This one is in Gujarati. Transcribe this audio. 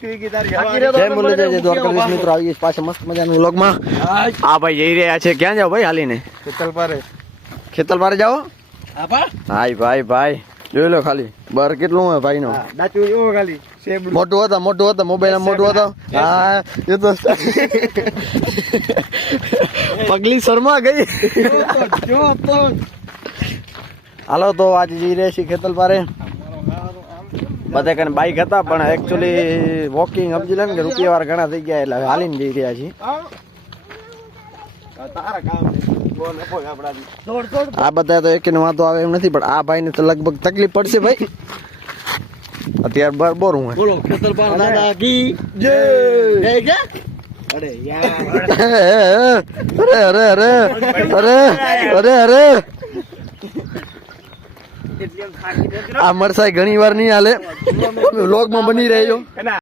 જય મુરલીધર દ્વારકાધીશ મિત્રો આવી પાછા મસ્ત મજાનું વ્લોગમાં. આ ભાઈ જઈ રહ્યા છે ક્યાં જાવ ભાઈ હાલીને? ખેતલપારે જાઓ. હાય ભાઈ ભાઈ જોઈ લો ખાલી બર કેટલું હોય ભાઈ નો મોટું હતા મોબાઈલ મોટું હતો. હા એ તો પગલી શર્મા ગઈ. હાલો તો આજે જઈ રહ્યા છીએ ખેતલપારે. બધા કને બાઈક હતા પણ એકચ્યુઅલી વોકિંગ સમજી લે ને કે રૂપિયા વાર ઘણા થઈ ગયા એટલે હાલીને જઈ રહ્યા છીએ. આ બધા તો એક વાંધો આવે એમ નથી પણ આ ભાઈ ને તો લગભગ તકલીફ પડશે ભાઈ. અત્યારે બરોબર હું બોલો ખેતલપાર દાદા કી જય જય. અરે યાર અરે અરે અરે અરે અરે અરે આ મરસાઈ ઘણી વાર નહીં હાલે. વ્લોગ માં બની રહેજો.